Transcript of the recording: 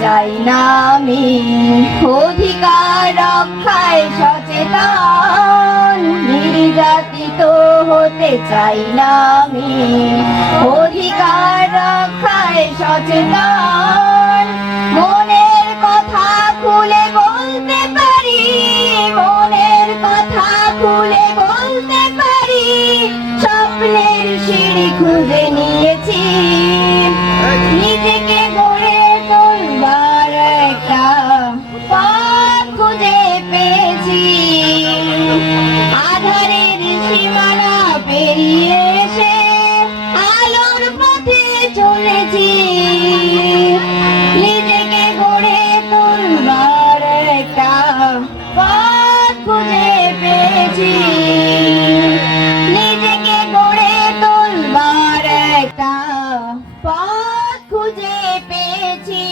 চাই না আমি। অধিকার রক্ষায় সচেতন। নির্যাতিত হতে চাই না আমি। অধিকার রক্ষায় সচেতন। মনের কথা খুলে বলতে পারি। মনের কথা খুলে বলতে পারি। স্বপ্নের সিঁড়ি খুঁজে নিয়েছি। আধারের সীমানা পেরিয়ে এসে আলোর পথে চলেছি। নিজেকে গড়ে তুলবার একটা পথ খুঁজে পেয়েছি। নিজেকে গড়ে তুলবার একটা পথ খুঁজে পেয়েছি।